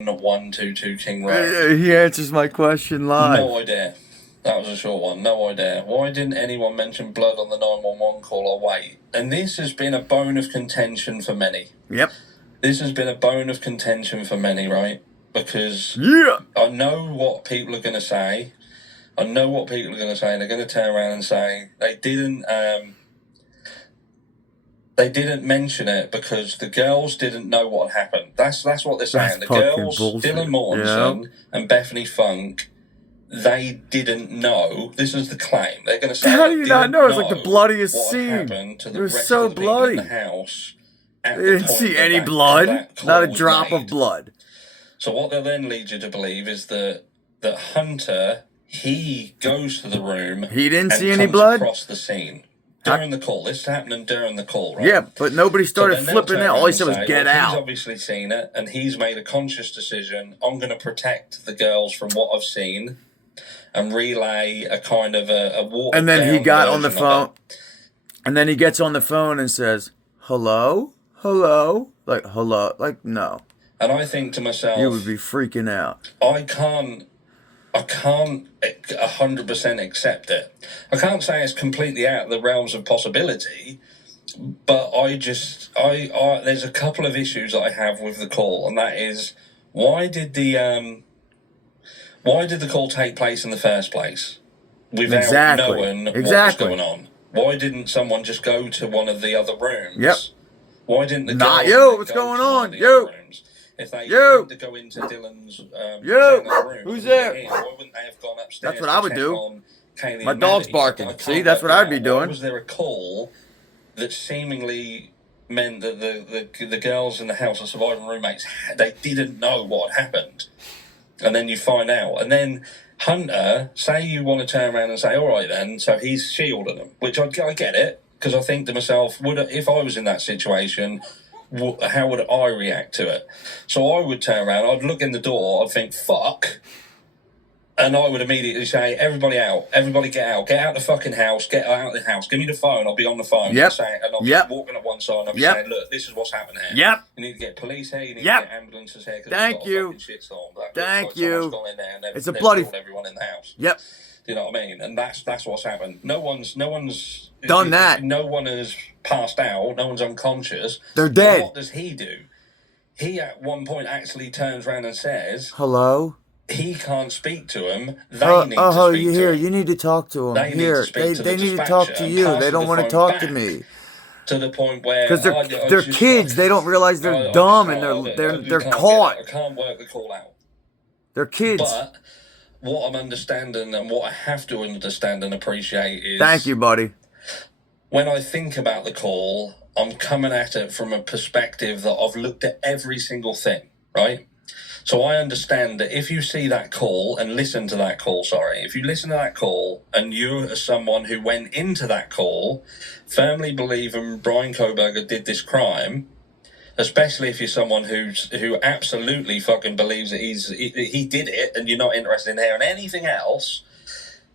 a 122 King Road? He answers my question live. No idea. That was a short one. No idea. Why didn't anyone mention blood on the 911 call or wait? And this has been a bone of contention for many. Yep. This has been a bone of contention for many, right? Because I know what people are going to say. I know what people are going to say. They're going to turn around and say they didn't mention it because the girls didn't know what happened. That's what they're saying. The girls, bullshit. Dylan Mortensen and Bethany Funk, they didn't know. This is the claim. They're going to say, how do you not know? It's like the bloodiest scene. To the it was rest so of the bloody. In the house. They didn't see any blood. Not a drop of blood. So what they'll then lead you to believe is that Hunter, he goes to the room. He didn't see any blood across the scene. During the call. This is happening during the call, right? Yeah, but nobody started flipping out. All he said was, get out. He's obviously seen it, and he's made a conscious decision. I'm going to protect the girls from what I've seen and relay a kind of a walk. And then he got on the phone. And then he gets on the phone and says, hello? Hello? Like, hello? Like, no. And I think to myself, you would be freaking out. I can't 100% accept it. I can't say it's completely out of the realms of possibility, but there's a couple of issues that I have with the call, and that is, why did the call take place in the first place without knowing what was going on? Why didn't someone just go to one of the other rooms? Yep. Why didn't the not you? What's going on? You. If they had to go into Dylan's room, who's there? Why wouldn't they have gone upstairs? That's what I would do. My dog's barking. See, that's what I'd be doing. Why was there a call that seemingly meant that the girls in the house, the surviving roommates, they didn't know what happened? And then you find out. And then Hunter, say you want to turn around and say, all right then, so he's shielding them, which I get it, because I think to myself, if I was in that situation, how would I react to it? So I would turn around, I'd look in the door, I'd think, fuck, and I would immediately say, everybody out, everybody get out the fucking house, get out of the house, give me the phone, I'll be on the phone. Yep. And I'll be walking up one side and I'll be saying, look, this is what's happening here. Yep. You need to get police here, you need to get ambulances here. Thank you. Thank you. Gone in there and it's a bloody... everyone in the house. Yep. Do you know what I mean? And that's what's happened. No one's done that. No one has passed out. No one's unconscious. They're dead. But what does he do? He at one point actually turns around and says, hello? He can't speak to him. They need to speak you to here. him. You need to talk to him. They here. They need to talk to you. They don't want to talk to me. To the point where... Because they're kids. They don't realize they're dumb and they're caught. I can't work the call out. They're kids. But what I'm understanding and what I have to understand and appreciate is... Thank you, buddy. When I think about the call, I'm coming at it from a perspective that I've looked at every single thing, right? So I understand that if you see that call and listen to that call, if you listen to that call and you are someone who went into that call firmly believing Brian Koberger did this crime, especially if you're someone who absolutely fucking believes that he did it and you're not interested in hearing anything else,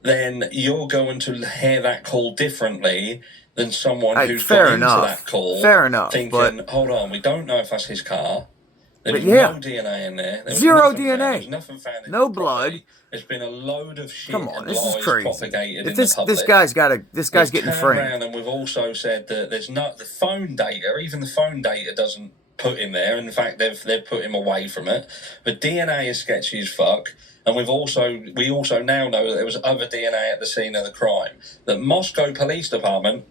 then you're going to hear that call differently than someone who's gone into that call thinking, hold on, we don't know if that's his car. There was no DNA in there. Zero DNA. There was nothing found in no blood. There's been a load of shit and lies propagated in the public. This guy's getting framed. Around and we've also said that there's not the phone data. Even the phone data doesn't put him there. In fact, they've put him away from it. The DNA is sketchy as fuck. And we also now know that there was other DNA at the scene of the crime. The Moscow Police Department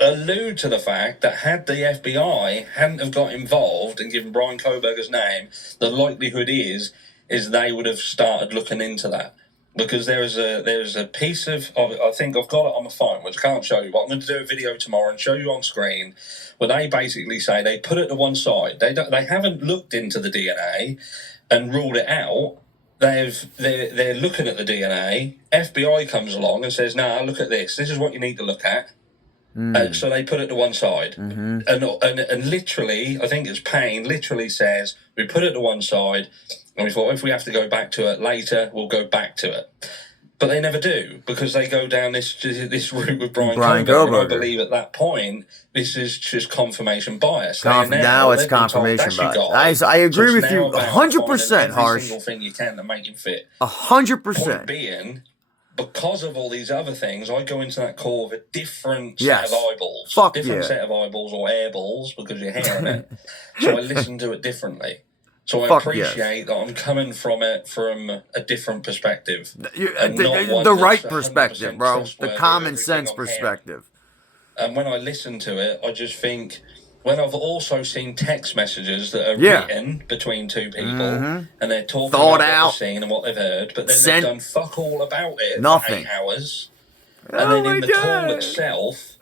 allude to the fact that had the FBI hadn't have got involved and given Brian Koberger's name, the likelihood is they would have started looking into that. Because there's a piece of I think I've got it on my phone, which I can't show you, but I'm going to do a video tomorrow and show you on screen, where they basically say they put it to one side. They haven't looked into the DNA and ruled it out. They're looking at the DNA. FBI comes along and says, "Nah, look at this. This is what you need to look at." So they put it to one side, and literally, I think it's Payne literally says, we put it to one side, and we thought if we have to go back to it later, we'll go back to it. But they never do, because they go down this route with Brian Brian Koberger. And I Koberger. believe at that point, this is just confirmation bias. Now it's they've been told, confirmation "That's your bias. guy." I agree So it's with you now about 100%, finding every Harsh. single thing you can to make him fit. 100%. Point being, because of all these other things, I go into that call with a different set Yes. of eyeballs. Fuck different yeah. set of eyeballs or airballs, because you're hearing it. So I listen to it differently. So I Fuck appreciate that I'm coming from it from a different perspective. And not one The that's right 100% perspective, bro. The trustworthy of common everything sense I'm hearing. perspective. And when I listen to it, I just think, when I've also seen text messages that are Yeah. written between two people, and they're talking Thought about out. what they've seen and what they've heard, but then Sent. they've done fuck all about it Nothing. for 8 hours. Oh And then my in the God. call itself,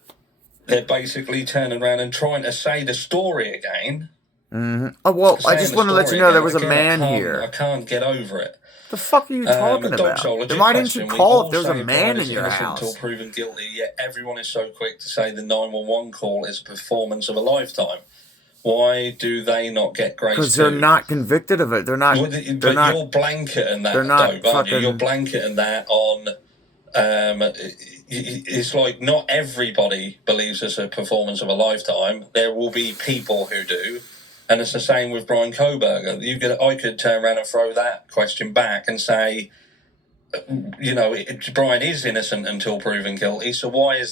they're basically turning around and trying to say the story again. Oh, well, I Saying just the want to let story you know there again. was a Again, man I here. can't get over it. The fuck are you talking Dog about? Soul, Then why didn't you question. call We if there's all a say man Brian in is your innocent house? until proven guilty, yet everyone is so quick to say the 911 call is a performance of a lifetime. Why do they not get grace? Because they're not convicted of it. They're not. Well, They're not. you're blanketing that, They're not though, aren't you? fucking. You're blanketing that on. It's like not everybody believes it's a performance of a lifetime. There will be people who do, and it's the same with Brian Koberger. I could turn around and throw that question back and say, Brian is innocent until proven guilty. So why is